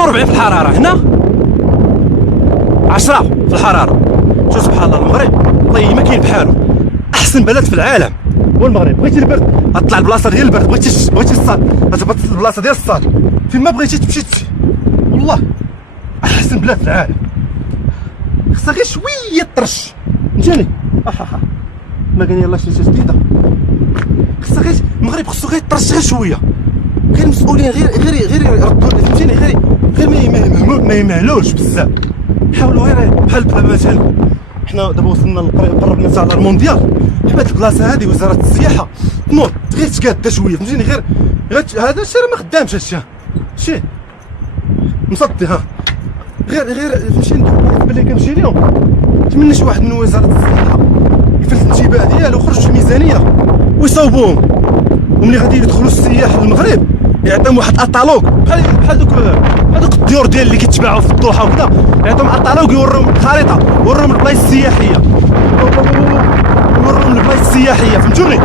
46 في الحراره، هنا 10 في الحراره. شوف سبحان الله المغرب والله ما كاين بحالو، احسن بلد في العالم هو المغرب. بغيتي البرد غطلع البلاصه ديال البرد، بغيتي الصاد غتهبط البلاصه ديال الصاد، فين ما بغيتي تمشي والله احسن بلاد في العالم. خصها غير شويه طرش فهمتيني. ما كان يلاه شي جديده، خصها غير المغرب خصو غير طرش غير شويه، غير المسؤولين غير يردوا فهمتيني، غير ما يمهلوش بزاف، حاولوا غير بحال مثلا حنا دابا وصلنا قربنا نطلع على المونديال، حبات البلاصه هذه وزاره السياحه تنوض غير تقاده شويه فهمتيني، غير هذا الشيء راه ما خدامش، هادشي شي مصدي غير فهمتيني. باللي كنمشي اليوم نتمنى شي واحد من وزاره السياحه يفلت الانتباه ديالو ويخرجوا شي ميزانيه ويصاوبوهم، وملي غادي يدخلوا السياح للمغرب يعطيهم واحد اطالوج بحال دوك الديور ديال اللي كيتباعوا في الضحى وكذا، يعطيهم اطالوج يوريهم الخريطه، يوريهم البلايص السياحيه، يوريهم البلايص السياحيه فهمتوني.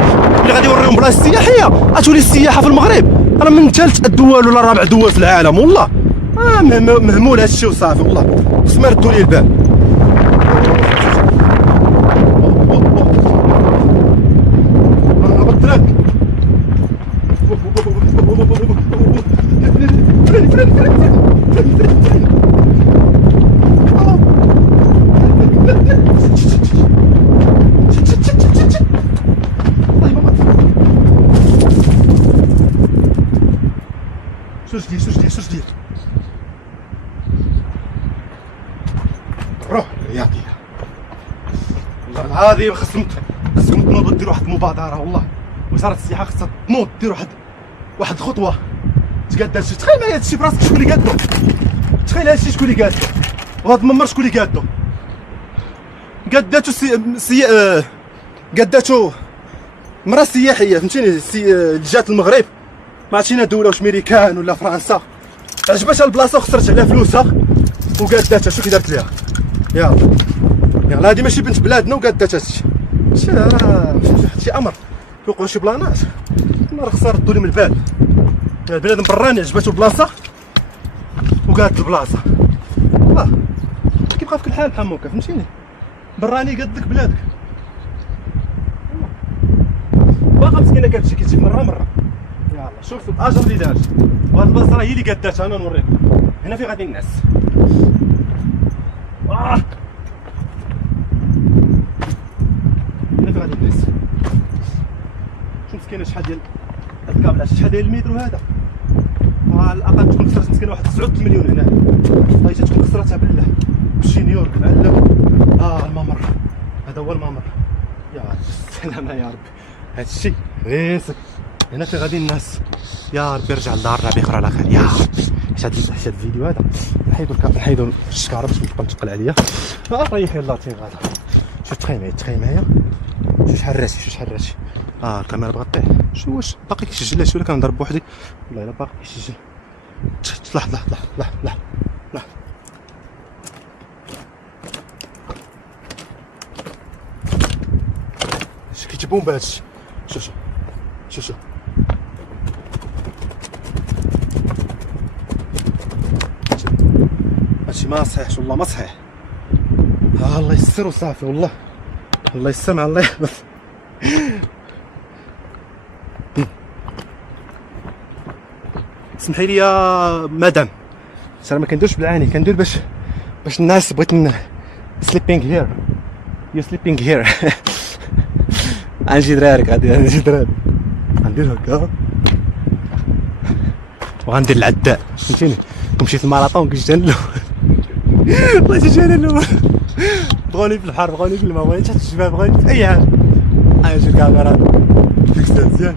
ملي غادي يوريهم بلايص سياحيه غتولي السياحه في المغرب راه من ثالث الدول ولا رابع دول في العالم والله. مهمول هادشي وصافي والله، خص ما ردوا لي البال. شو جديد روح رياضية والله العظيم. خصكم تنوضوا ديروا واحد المبادرة والله، وزارة السياحة خصها تنوض دير واحد الخطوة تقاد هادشي. تخيل معايا هادشي براسك شكون اللي قادو، تخيل هادشي شكون اللي قادو، وهاد الممر شكون اللي قادو، قاداتو مرا سياحية فهمتيني، جات المغرب ما عرفتش دولة واش ميريكان ولا فرنسا، عجبتها البلاصة وخسرت عليها فلوسها وقاداتها. شو كي دارت ليها؟ يلا هادي ماشي بنت بلادنا وقادات هادشي، شي امر يوقعوا شي بلانات راه خصها ردوا لي من البال. البلاد براني عجباتو البلاصة وقادت البلاصة، والله كيبقى فيك الحال بحال هكا فهمتيني. براني قاد لك بلادك، باقا مسكينه كتمشي كتجي مره. يلا شوف الاجر اللي دارت، وهاد البلاصه راه هي اللي قاداتها. انا نوريكم هنا فين غادي الناس. هنا فين غادي الناس. شوف مسكينه شحال ديال هاد الكابلات، شحال ديال المترو هذا، على الاقل تكون خسرت مسكينه واحد 9 مليون هنا، والله حتى تكون خسرتها بالله بشي نيويورك معلم. الممر هذا هو الممر. يا السلامه يا ربي، هادشي ريسك. هنا فين غادي الناس. يا ربي رجع للدار بخير على خير يا ربي. هاد الفيديو هذا نحيدو الشكاره باش متبقى متقل عليا. ريحي الله تيغادا. شوف تخيل معايا شوف شحال راسي الكاميرا بغات طيح. شو واش باقي كيسجل شي ولا كنضرب بوحدي؟ والله الا باقي كيسجل. لحظه كيجيبهم بهادشي. شوف هادشي ما صحيحش والله، ما صحيح. الله يسر وصافي والله، الله يسر مع الله يحفظ. اسمحي لي يا مدام، انا ما كنديرش بالعاني، كندير باش الناس بغيت سليبينغ هير غنجي درارك غندير هكا وغندير العداء فهمتيني. كنمشي في الماراطون كنجي انا الاول والله جيت انا الاول. بغوني في البحر، بغوني في الماء، بغوني تحت الجبال، بغوني في اي حاجه. نجي الكاميرا فيكس مزيان.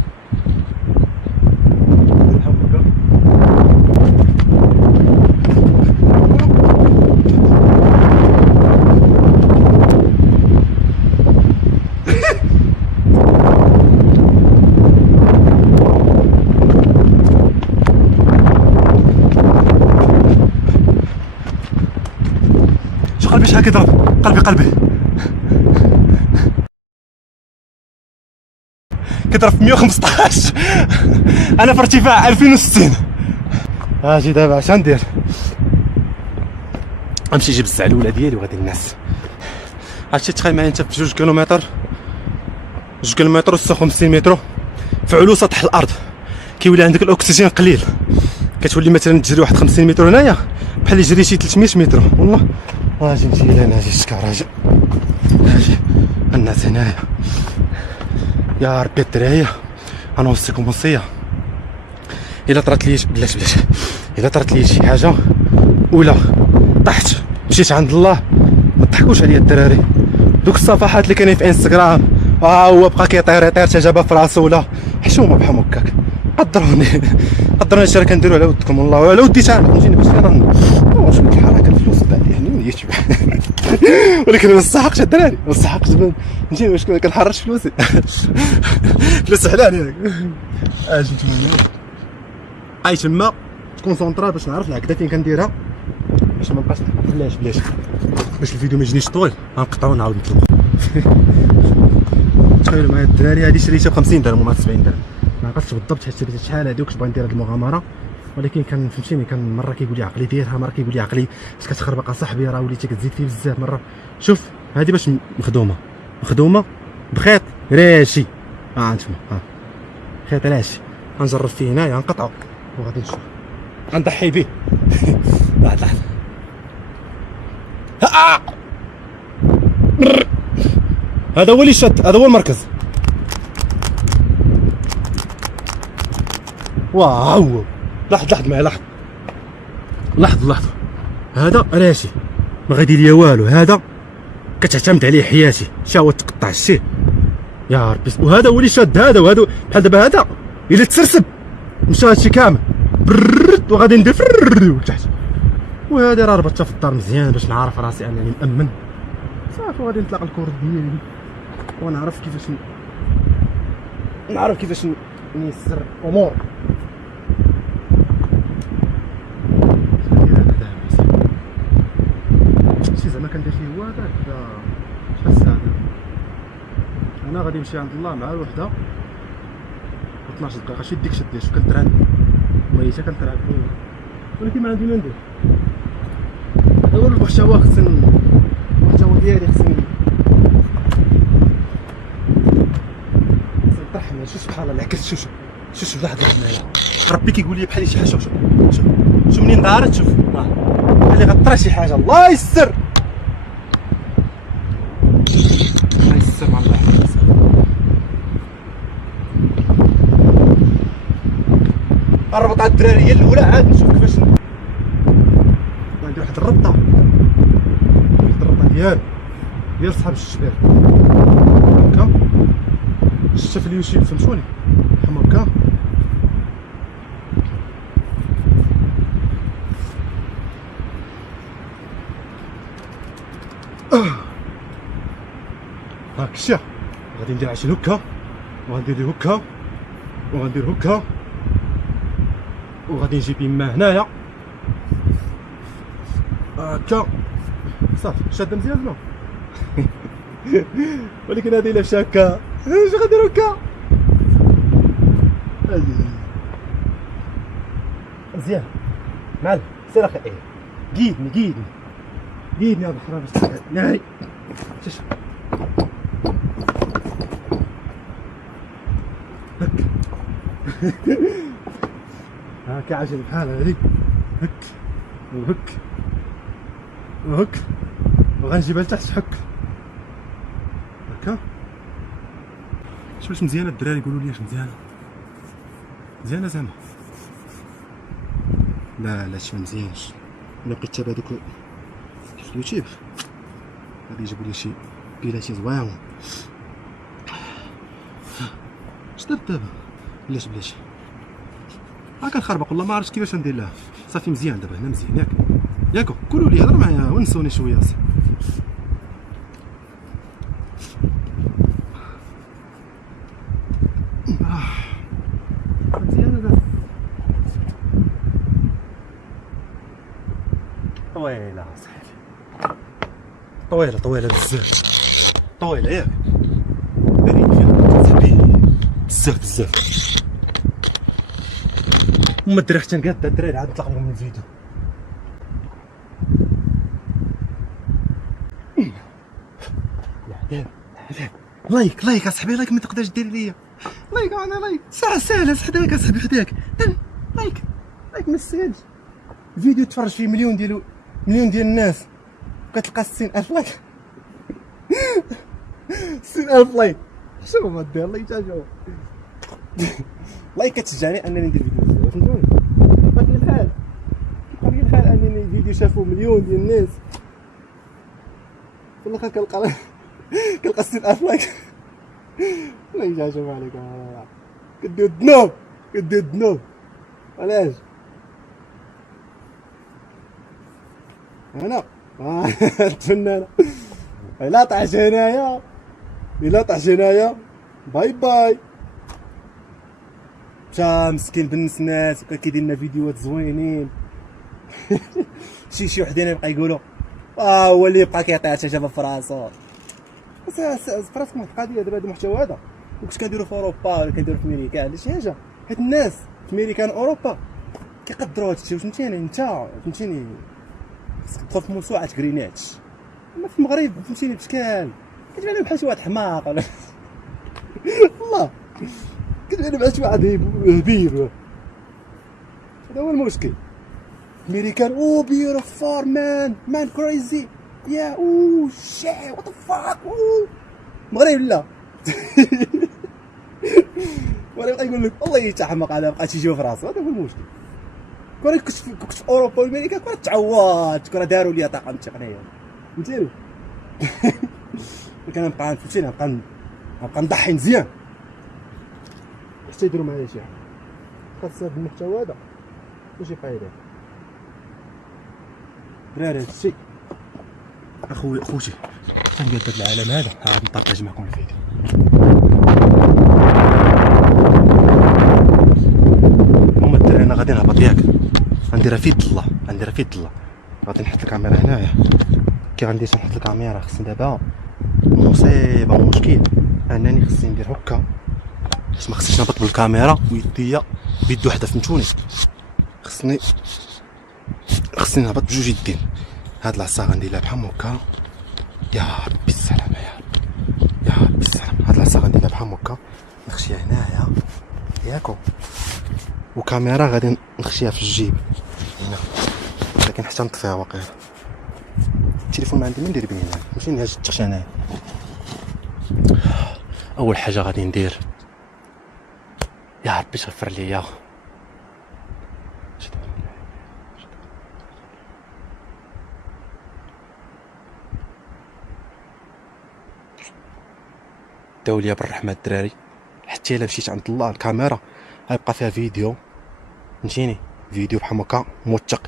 قلبي شحال كيضرب، قلبي كيضرب في 115. انا في ارتفاع 2060. اجي دابا اش غندير؟ غنمشي نجيب الزعلوله ديالي وغادي الناس. عرفتي تخيل معايا انت في 2 كيلومتر 2 كيلومتر و 56 متر في علو سطح الارض، كيولي عندك الاكسجين قليل، كتولي مثلا تجري واحد 50 متر هنايا بحال اللي جريتي 300 متر. والله اجي نمشي لهنا، اجي شكا اجي الناس هنايا. يا ربي الدراري انا وصيكم وصيه، الا طرات لي بلاش الا طرات لي شي حاجه ولا طحت مشيت عند الله ما تضحكوش عليا الدراري. دوك الصفحات اللي كاينين في انستغرام هو بقى كيطير حتى جابها في راسو ولا حشومه بحال هكاك. قدروني هادشي راه كنديرو على ودكم والله وعلى ودي تا فهمتيني، باش انا واش من الحركه الفلوس بعد يعني نيتي ولكن ما نستحقش الدراري، ما نستحقش فهمتيني واش كنحرش فلوسي فلوس حلال ياك. اجي تما اي تما تكونسونطرا باش نعرف العقده فين كنديرها باش ما نبقاش بلاش باش الفيديو ما يجينيش طويل غنقطعو ونعاود نطلقو. تخيلوا معايا الدراري هادي شريتها ب 50 درهم وما 70 درهم، ما عقلتش بالضبط حيت شريتها شحال هادي وكنت باغي ندير هاد المغامره، ولكن كان فهمتيني كان مره كيقول لي عقلي ديرها، مره كيقول لي عقلي باش كتخربق اصاحبي راه وليتي كتزيد فيه بزاف. مره شوف هادي باش مخدومه بخيط راشي انتما خيط راشي غنجرب فيه هنايا نقطعو وغادي نشوف غنضحي به. لحظه هذا هو اللي شد، هذا هو المركز. واو لحظة معايا لحظة هذا راشي ما غادي ليا والو، هذا كتعتمد عليه حياتي. شا هو تقطع الشيء يا ربي. وهذا هو اللي شاد، هذا وهذا بحال دابا هذا الا تسرسب مشى هادشي كامل وغادي ندير تحت. وهذا راه ربطتها في الدار مزيان باش نعرف راسي انني مأمن صافي، وغادي نطلق الكورت ديالي ونعرف كيفاش نيسر الامور. شي زعما كندير فيه هو هذاك شحال الساعه انا غادي نمشي عند الله مع الوحده و 12 دقيقه. شي ديك شديت شوف كنترعد ميته كنترعد، ولكن ما عندي ما ندير. هذا هو المحتوى المحتوى ديالي خصني طحنا. شوف سبحان الله العكس، شوف لحظه معايا ربي كيقول لي بحال شي حاجه. شوف منين دارت، شوف بحال غطرا شي حاجه. الله يسر مع الله الربطه الدراري هي الاولى. عاد نشوف كيفاش ندير واحد الربطه ديال صحاب الشباب هكا. شفت في اليوتيوب فهمتوني بحال هكا. هاك الشيء غادي ندير عشان هكا وغندير هكا وغندير هكا وغادي نجيب يما هنايا هكا صافي. شاده مزيان لا ولكن هذه الا مشى هكا اش غندير هكا مزيان معلم. سير اخي قيدني هذا الحرام ناري. شوف هكا عجل بحال هذه وهك وغنجيبها لتحت حك هكا. واش مزيانه الدراري؟ يقولوا لي واش مزيانه زعما؟ لا شي مزيانش. الا بقيت تابع دوك في اليوتيوب غادي يجيبوا لي شي بيلاتي زويون. اش درت دابا؟ بلاش كنخربق والله ما عرفتش كيفاش ندير لها. صافي مزيان دابا هنا مزيان ياكو قولوا لي هضر معايا ونسوني شويه. مزيانه دابا طويله صاحبي، طويله بزاف، طويله ياك بارين فيها صاحبي بزاف. وما الدراري حتى نقاد الدراري عاد نطلق لهم الفيديو. لايك اصاحبي، لايك ما تقدرش دير ليا لايك. انا لايك ساعه ساهله حداك اصاحبي، حداك لايك ما يستاهلش. فيديو تفرج فيه مليون ديال الناس كتلقى 60000 لايك. 60000 لايك شوف ما دير لايك شوف. لايك كتشجعني انني ندير فيديو، فهمتوني؟ بطبيعة الحال انني الفيديو شافو مليون ديال الناس في الاخر كنلقى 60000 لايك. لايك شوف عليك كدير الذنوب علاش انا الفنانة الا طاحت هنايا باي مشى مسكين بالنس الناس وكان كيدير لنا فيديوهات زوينين. شي وحدين يبقى يقولوا هو اللي يبقى كيعطيها شجبه في راسو. بس فراسك واحد القضيه دابا هذا المحتوى هذا كنت كنديرو في اوروبا ولا كنديرو في امريكا ولا شي حاجه، حيت الناس في امريكا واوروبا كيقدروا هادشي، فهمتيني انت فهمتيني خصك تدخل في موسوعه كريناتش. اما في المغرب فهمتيني بشكال كتبان لهم بحال شي واحد حماق ولا والله كتبان لهم بحال شي واحد هبير. هذا هو المشكل. امريكان beautiful man crazy yeah shit what the fuck مغرب لا. المغرب يقول لك والله يتحمق على بقى تيجيو في راسو. هذا هو المشكل. كنت في اوروبا وامريكا كنت تعوضت كون داروا لي طاقم تقنيه فهمتيني. كنبقى فهمتيني نبقى نضحي مزيان حتى يديروا معايا شي حاجه. خاص هذا المحتوى هذا ماشي فايده دراري. هادشي خوتي تنقاد هاد العالم هذا غادي نبارطاج معكم الفيديو. هما الدراري انا غادي نهبط ياك غنديرها في الله غادي نحط الكاميرا هنايا. كي غندير نحط الكاميرا خصني دابا مصيبه ومشكل انني خصني ندير هكا باش ما خصنيش نهبط بالكاميرا ويديا بيد وحده فهمتوني. خصني نهبط بجوج يدين. هاد العصا غندير لها بحال هكا يا ربي السلامه يا ربي السلامه. هاد العصا غندير لها بحال هكا نخشيها هنايا ياكو، وكاميرا غادي نخشيها في الجيب هنا، لكن حتى نطفيها واقيلا. التليفون ما عندي ما ندير بيه هنا ماشي نهاج التخش هنايا. اول حاجه غادي ندير يا ربي تغفر ليا داو ليا بالرحمه الدراري. حتى الا مشيت عند الله الكاميرا غيبقى فيها فيديو فهمتيني، فيديو بحال هكا موثق.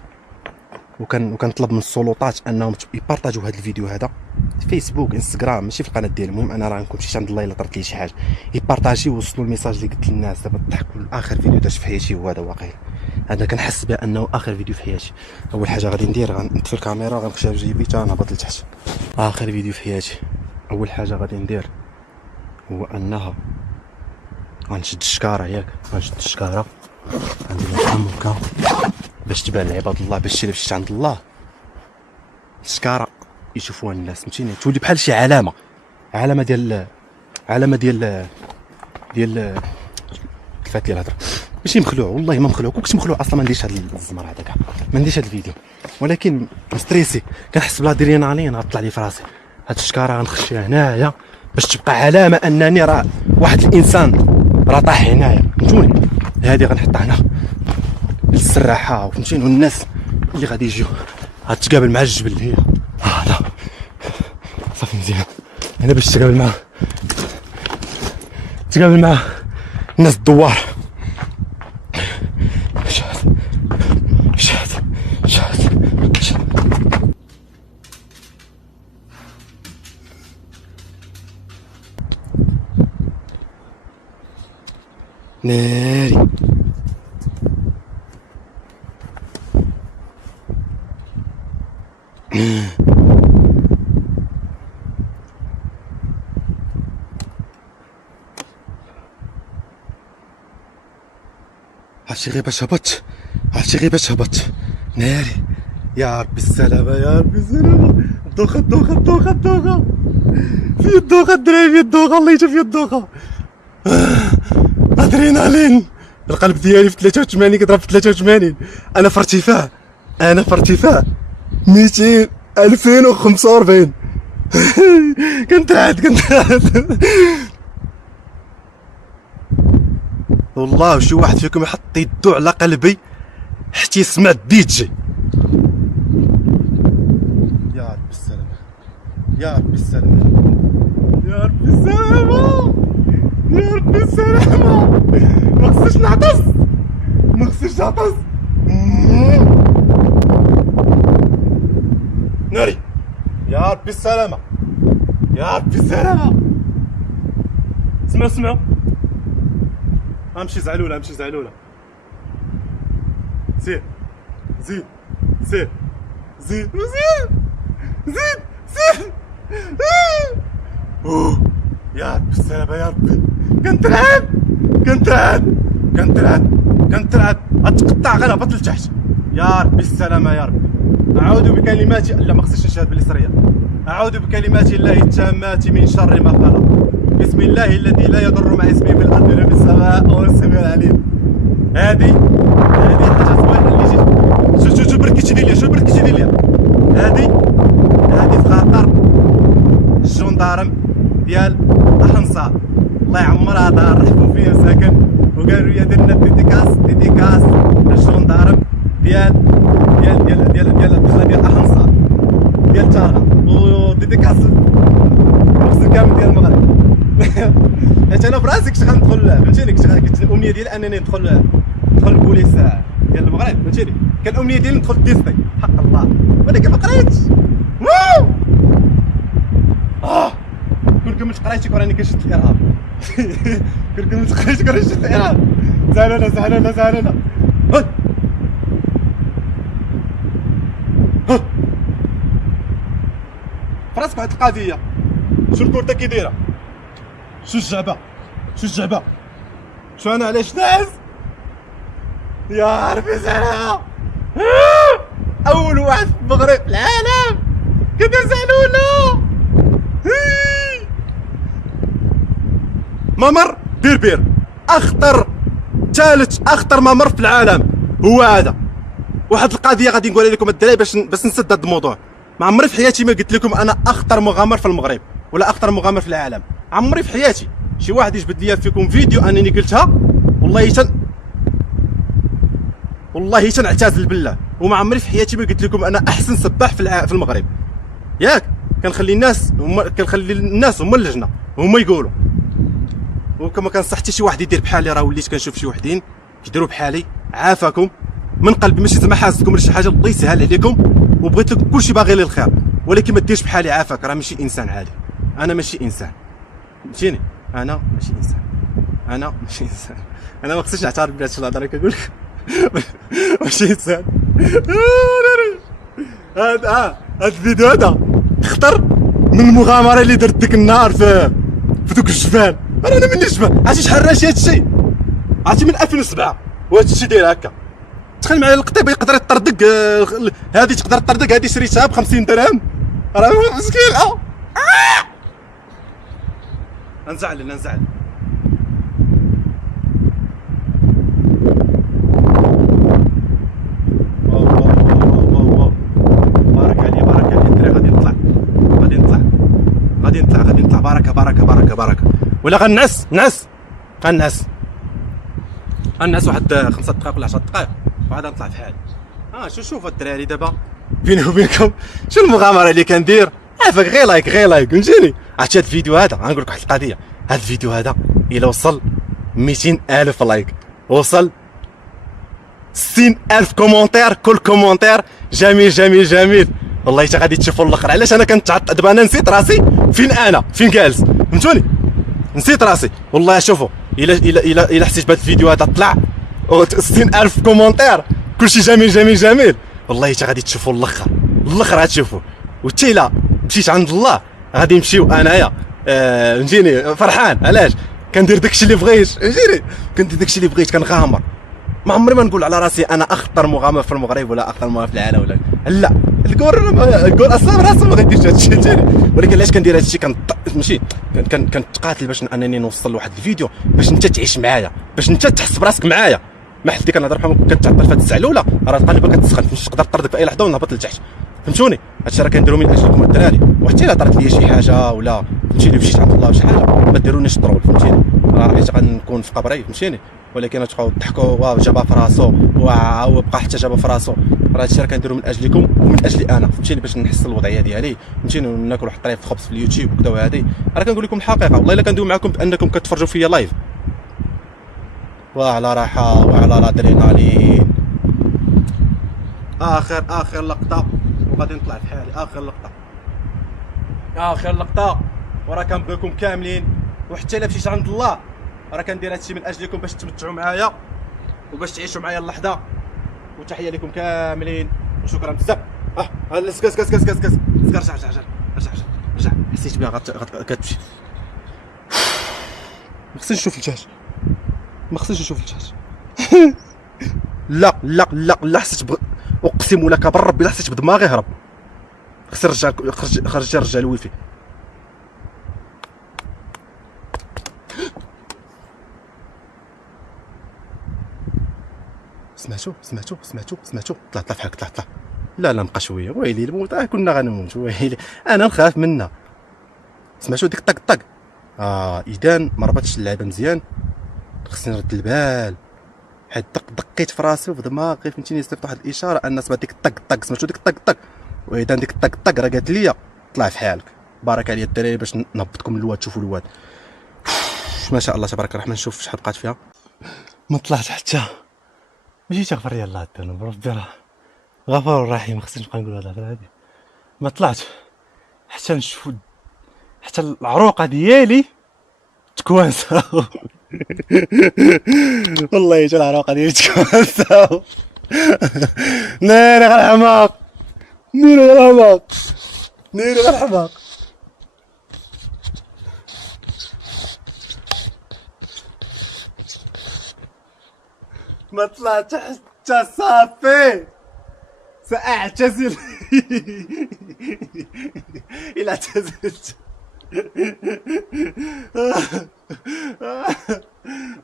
وكنطلب من السلطات انهم يبارطاجوا هذا الفيديو هذا في فيسبوك انستغرام ماشي في القناه ديالي. المهم انا راه نكون مشيت عند الله الا طرت لي شي حاجه يبارطاجي ويوصلوا الميساج اللي قلت للناس. دابا الضحك اخر فيديو درت في حياتي هو هذا واقيلا. انا كنحس بانه اخر فيديو في حياتي. اول حاجه غادي ندير غنطفي الكاميرا غنخشيها في جيبي حتى نهبط لتحت. اخر فيديو في حياتي. اول حاجه غادي ندير هو انها غنشد الشكاره ياك غنشد الشكاره غندير لها هكا باش تبان لعباد الله، باش الا مشيت عند الله الشكاره يشوفوها الناس فهمتيني، تولي بحال شي علامه ديال كيفاش ديال الهضره. ماشي مخلوع والله ما مخلوع، كنت مخلوع اصلا ما نديرش هذا الزمر هذا كاع ما نديرش هذا الفيديو، ولكن ستريسي كنحس بلا درينالين غطلع لي في راسي. هاد الشكاره غنخشيها هنايا باش تبقى علامه انني راه واحد الانسان راه طاح هنايا فهمتوني. هذه غنحطها هنا للسراحه فهمتيني، والناس اللي غادي يجيو غتقابل مع الجبل هي هذا صافي مزيان. هنا باش تقابل مع الناس الدوار. شاد ناري عرفتي غير باش هبط ناري. يا ربي السلامة يا ربي السلامة. دوخة في الدوخه الدراري، في الدوخه الله يجا في الدوخه. ادرينالين، القلب ديالي في 83 كيضرب في 83. انا في ارتفاع، انا في ارتفاع 200 2045. كنترعد والله شي واحد فيكم يحط يدو على قلبي حتى يسمع الديجي. يا رب السلامة، يا رب السلامة، يا رب السلامة، يا رب السلامة. ما خصنيش نعطس، ما خصنيش نعطس. ناري، يا رب السلامة، يا رب السلامة. اسمعوا امشي زعلولة، امشي زعلولة. زيد زيد زيد زيد زيد زيد زيد. اوه يا رب السلامة، يا ربي. كنترعد اتقطع غير هبط لتحت. يا ربي السلامة، يا ربي. اعوذ بكلمات، لا ما خصنيش نشهد بالاسرية. اعوذ بكلمات الله التامات من شر ما خلق. بسم الله الذي لا يضر مع اسمه في الارض ولا في السماء وهو السميع العليم. هذه حاجه زوينه اللي جيت. شو بركيتي ديالي، هذه في خاطر الجندارم ديال احنصار، الله يعمرها دار رحبوا فيها ساكن، وقالوا لي درنا ديديكاس للجندارم ديال الدخله ديال احنصار ديال تارغا، وديديكاس المخزن كامل ديال المغرب. حيت انا براسي كنت غندخل، فهمتيني، كنت الامنيه ديالي انني ندخل البوليس ديال المغرب، فهمتيني. كان الامنيه ديالي ندخل الديستي حق الله، ولكن ما قريتش. كون كملت قرايتي راني كنشد الارهاب. كون كملت قرايتي راني كنشد الارهاب. زعلانه. فراسك واحد القضيه، شو الكورته كي دايره، شو الجعبه، شو انا علاش ناعس. يا ربي زعلانه. اول واحد في المغرب في العالم كدير زعلوله. ممر بير ثالث اخطر ممر في العالم هو هذا. واحد القضيه غادي نقولها لكم الدراري باش نسد هذا الموضوع. ما عمري في حياتي ما قلت لكم انا اخطر مغامر في المغرب ولا اخطر مغامر في العالم. عمري في حياتي شي واحد يجبد لي فيكم فيديو انني قلتها، والله تنعتذر بالله. وما عمري في حياتي ما قلت لكم انا احسن سباح في المغرب. ياك كنخلي الناس هما اللجنه هما يقولوا. وكما كنصح حتى شي واحد يدير بحالي، راه وليت كنشوف شي وحدين كيديروا بحالي. عافاكم من قلبي، ماشي زعما حاسدكم ولا شي حاجه، الله يسهل عليكم وبغيت لكم كلشي باغي لي الخير، ولكن ما ديرش بحالي. عافاك، راه ماشي انسان عادي، انا ماشي انسان، فهمتيني. انا ماشي انسان، انا ما خصنيش نعترف بهذا الشيء اللي كنقول لك. ماشي انسان. هذا الفيديو هذا خطر من المغامره اللي درت ديك النهار في دوك الجبال. انا من الجبال، عرفتي شحال راشي هذا الشيء؟ عرفتي من 2007 وهذا الشيء داير هكا. تخيل معايا القطيب يقدر يطردق، هذه تقدر تطردق، هذه شريتها ب 50 درهم، راه مسكين. نزعل بارك عليه الدري. غادي نطلع بركه. ولا غنعس واحد 5 دقائق ولا 10 دقائق وعاد نطلع في حالي. شوف الدراري دابا بيني وبينكم شو المغامره اللي كندير. عافاك غير لايك فهمتيني. عرفتي هذا الفيديو هذا غنقول لك واحد القضيه. هذا الفيديو هذا الا وصل 200,000 لايك، وصل 60,000 كومونتير، كل كومونتير جميل، والله حتى غادي تشوفوا الاخر. علاش انا كنتعطل دابا؟ انا نسيت راسي فين جالس، فهمتوني. نسيت راسي والله. شوفوا الا حسيت بهذا الفيديو هذا طلع 60,000 كومونتير كلشي جميل، والله حتى غادي تشوفوا الاخر غتشوفوا. وحتى الا مشيت عند الله غادي نمشيو انايا، فهمتيني، فرحان. علاش كندير داكشي اللي بغيت، فهمتيني، كنغامر. ما عمري ما نقول على راسي انا اخطر مغامر في المغرب ولا اخطر مغامر في العالم ولا لا. الكور اصلا راسو ما غاديش هادشي فهمتيني. ولكن علاش كندير هادشي ماشي كنتقاتل باش انني نوصل لواحد الفيديو باش انت تعيش معايا، باش انت تحس براسك معايا. ما حد كنهضر بحال كتعطل في هاد الزعلوله راه القلب كتسخن، فاش تقدر طردك في اي لحظه ونهبط لتحت، فهمتوني. هادشي راه كنديرو من اجلكم الدراري، وحتى الا طرات لي شي حاجه ولا فهمتيني مشيت عند الله وشي حاجه ما ديرونيش طرول، فهمتيني. راه حيت غنكون في قبري، فهمتيني. ولكن تبقاو تضحكوا واو جابها في راسو واو بقى حتى جابها في راسو. راه هادشي راه كنديرو من اجلكم ومن اجلي انا، فهمتيني، باش نحس الوضعيه ديالي، فهمتيني، وناكل واحد الطريف خبز في اليوتيوب وكذا. وهادي راه كنقول لكم الحقيقه، والله الا كندوي معكم بانكم كتفرجوا فيا لايف وعلى راحه وعلى الادرينالين. اخر لقطه وغادي نطلع في حالي. اخر لقطه وراه كنبغيكم كاملين، وحتى الا مشيت عند الله راه كندير هادشي من اجلكم باش تمتعوا معايا وباش تعيشوا معايا اللحظه. وتحيه لكم كاملين وشكرا بزاف. كاس رجع حسيت بها كتمشي. ما خصنيش نشوف الجاج لا حسيت اقسم لك بالرب الا حسيت بدماغي هرب. خصني نرجع الويفي. سمعتو طلع في حالك طلع. لا نبقى شويه، ويلي الموت كنا غنموت، ويلي انا نخاف منها. سمعتو ديك طق اذا ما ربطتش اللعبه مزيان خصني نرد البال، حيت دقيت في راسي وفي دماغي، فهمتيني. صيفط واحد الاشاره ان سمعت ديك طق. سمعتو ديك طق واذا ديك طق راه قالت لي طلع في حالك. بارك عليا الدراري باش نهبطكم الواد. تشوفوا الواد ما شاء الله تبارك الرحمن. نشوف شحال بقات فيها. ما طلعت حتى ماشي تغفر لي الله الذنوب، ربي راه غفور رحيم. ما خصنيش نبقى نقول هذا هادي. ما طلعت حتى نشوف حتى العروقه ديالي تكوانساو والله حتى العروقه ديالي تكوانساو. ناري غير الحماق. ما طلعت حتى صافي سأعتزل. إلا اعتزلت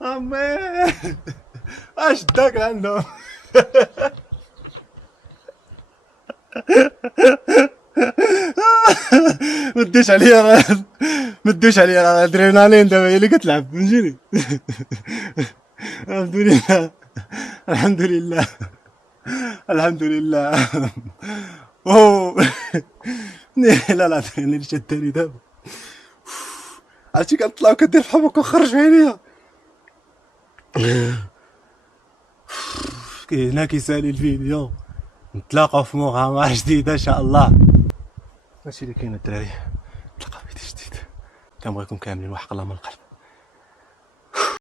أمي اش داك عندهم. مدوش عليا الادرينالين دابا هي اللي كتلعب، فهمتيني. الحمد لله. اوه لا الادرينالين شداني دابا. عرفتي كنطلع وكدير بحال هكا وخرج في عينيا. هنا كيسالي الفيديو. نتلاقاو في مغامرة جديدة ان شاء الله. هادشي اللي كاين الدراري. نتلاقاو في فيديو جديد. كنبغيكم كاملين وحق الله من القلب.